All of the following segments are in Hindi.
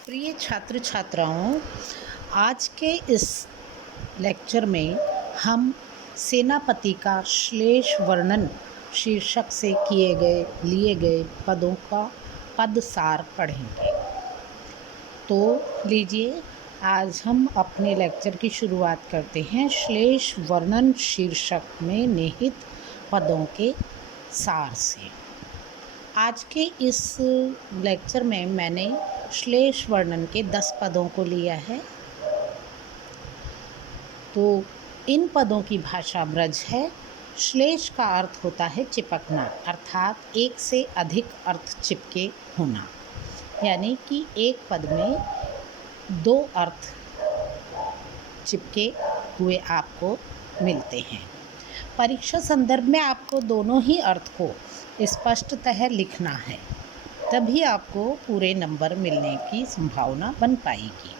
प्रिय छात्र छात्राओं, आज के इस लेक्चर में हम सेनापति का श्लेष वर्णन शीर्षक से लिए गए पदों का पदसार पढ़ेंगे। तो लीजिए, आज हम अपने लेक्चर की शुरुआत करते हैं श्लेष वर्णन शीर्षक में निहित पदों के सार से। आज के इस लेक्चर में मैंने श्लेष वर्णन के 10 पदों को लिया है। तो इन पदों की भाषा ब्रज है। श्लेष का अर्थ होता है चिपकना, अर्थात एक से अधिक अर्थ चिपके होना, यानी कि एक पद में दो अर्थ चिपके हुए आपको मिलते हैं। परीक्षा संदर्भ में आपको दोनों ही अर्थ को स्पष्टतः लिखना है, तभी आपको पूरे नंबर मिलने की संभावना बन पाएगी।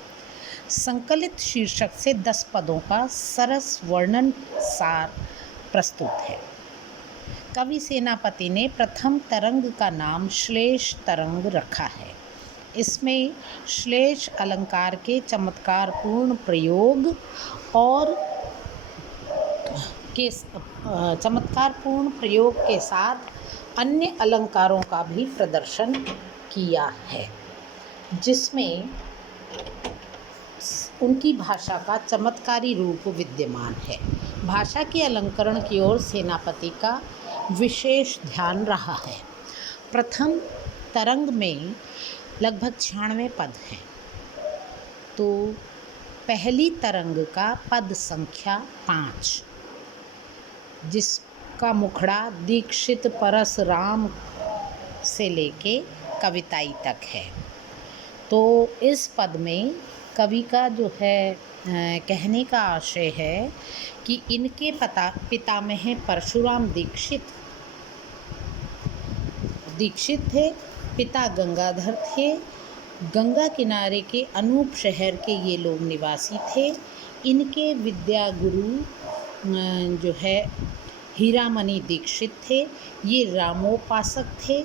संकलित शीर्षक से 10 पदों का सरस वर्णन सार प्रस्तुत है। कवि सेनापति ने प्रथम तरंग का नाम श्लेष तरंग रखा है। इसमें श्लेष अलंकार के चमत्कारपूर्ण प्रयोग के साथ अन्य अलंकारों का भी प्रदर्शन किया है, जिसमें उनकी भाषा का चमत्कारी रूप विद्यमान है। भाषा के अलंकरण की ओर सेनापति का विशेष ध्यान रहा है। प्रथम तरंग में लगभग 96 पद हैं। तो पहली तरंग का पद संख्या 5, जिसका मुखड़ा दीक्षित परस राम से लेके कविताई तक है। तो इस पद में कवि का जो है कहने का आशय है कि इनके पितामह परशुराम दीक्षित थे, पिता गंगाधर थे। गंगा किनारे के अनूप शहर के ये लोग निवासी थे। इनके विद्या गुरु जो है हीरामणि दीक्षित थे। ये रामोपासक थे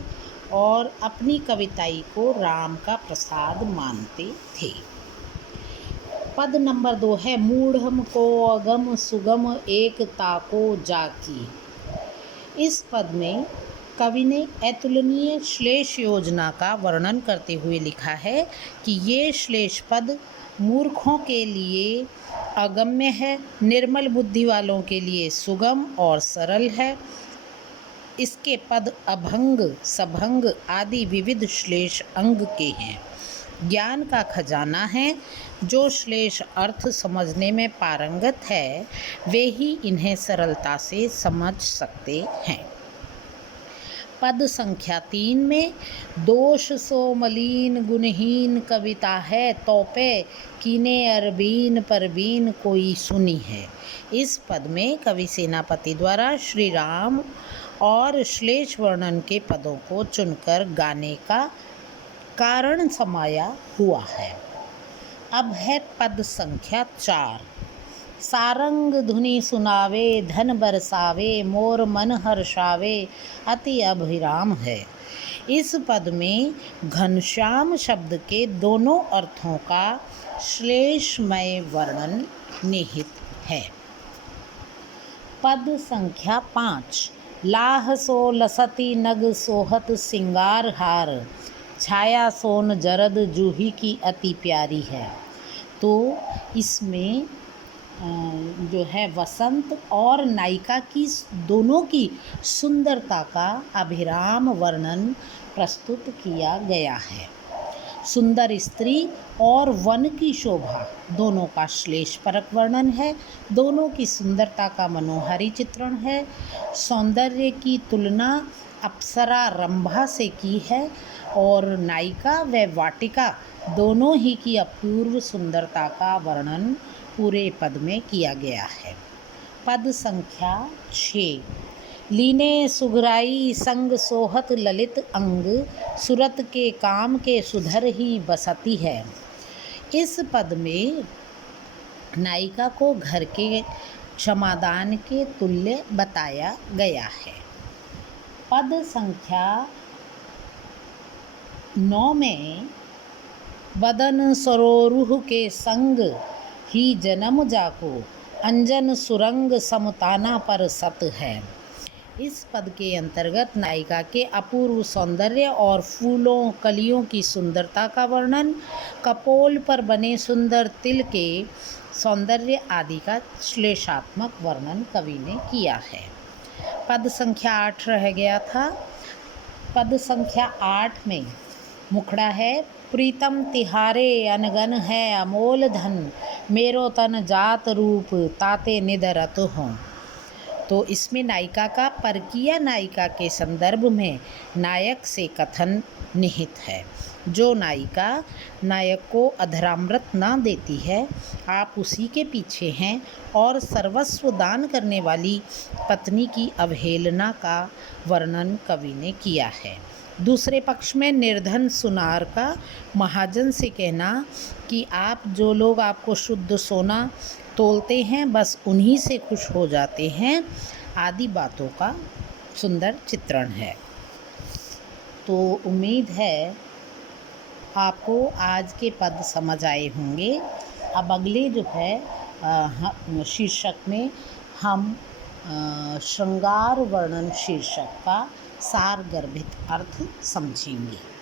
और अपनी कविताई को राम का प्रसाद मानते थे। पद नंबर 2 है मूढ़म को अगम सुगम एक ताको जाकी। इस पद में कवि ने अतुलनीय श्लेष योजना का वर्णन करते हुए लिखा है कि ये श्लेष पद मूर्खों के लिए अगम्य है, निर्मल बुद्धि वालों के लिए सुगम और सरल है। इसके पद अभंग, सभंग आदि विविध श्लेष अंग के हैं। ज्ञान का खजाना है। जो श्लेष अर्थ समझने में पारंगत है, वे ही इन्हें सरलता से समझ सकते हैं। पद संख्या 3 में दोष सो मलिन गुणहीन कविता है, तोपे कीने अरबीन परबीन कोई सुनी है। इस पद में कवि सेनापति द्वारा श्री राम और श्लेष वर्णन के पदों को चुनकर गाने का कारण समाया हुआ है। अब है पद संख्या 4। सारंग धुनि सुनावे धन बरसावे मोर मन हर्षावे अति अभिराम है। इस पद में घनश्याम शब्द के दोनों अर्थों का श्लेषमय वर्णन निहित है। पद संख्या 5। लाह सो लसती नग सोहत सिंगार हार, छाया सोन जरद जूही की अति प्यारी है। तो इसमें जो है वसंत और नायिका की दोनों की सुंदरता का अभिराम वर्णन प्रस्तुत किया गया है। सुंदर स्त्री और वन की शोभा दोनों का श्लेषपरक वर्णन है। दोनों की सुंदरता का मनोहारी चित्रण है। सौंदर्य की तुलना अप्सरा रंभा से की है और नायिका व वाटिका दोनों ही की अपूर्व सुंदरता का वर्णन पूरे पद में किया गया है। पद संख्या 6। लीने सुघराई संग सोहत ललित अंग, सुरत के काम के सुधर ही बसती है। इस पद में नायिका को घर के क्षमादान के तुल्य बताया गया है। पद संख्या 9 में बदन सरोरुह के संग ही जन्म जाको, अंजन सुरंग समताना पर सत है। इस पद के अंतर्गत नायिका के अपूर्व सौंदर्य और फूलों कलियों की सुंदरता का वर्णन, कपोल पर बने सुंदर तिल के सौंदर्य आदि का श्लेषात्मक वर्णन कवि ने किया है। पद संख्या 8 रह गया था। पद संख्या 8 में मुखड़ा है, प्रीतम तिहारे अनगन है अमोल धन, मेरो तन जात रूप ताते निधरत हों। तो इसमें नायिका का परकीय नायिका के संदर्भ में नायक से कथन निहित है। जो नायिका नायक को अधरामृत न देती है, आप उसी के पीछे हैं, और सर्वस्व दान करने वाली पत्नी की अवहेलना का वर्णन कवि ने किया है। दूसरे पक्ष में निर्धन सुनार का महाजन से कहना कि आप जो लोग आपको शुद्ध सोना तोलते हैं बस उन्हीं से खुश हो जाते हैं, आदि बातों का सुंदर चित्रण है। तो उम्मीद है आपको आज के पद समझ आए होंगे। अब अगले जो है शीर्षक में हम श्रृंगार वर्णन शीर्षक का सारगर्भित अर्थ समझेंगे।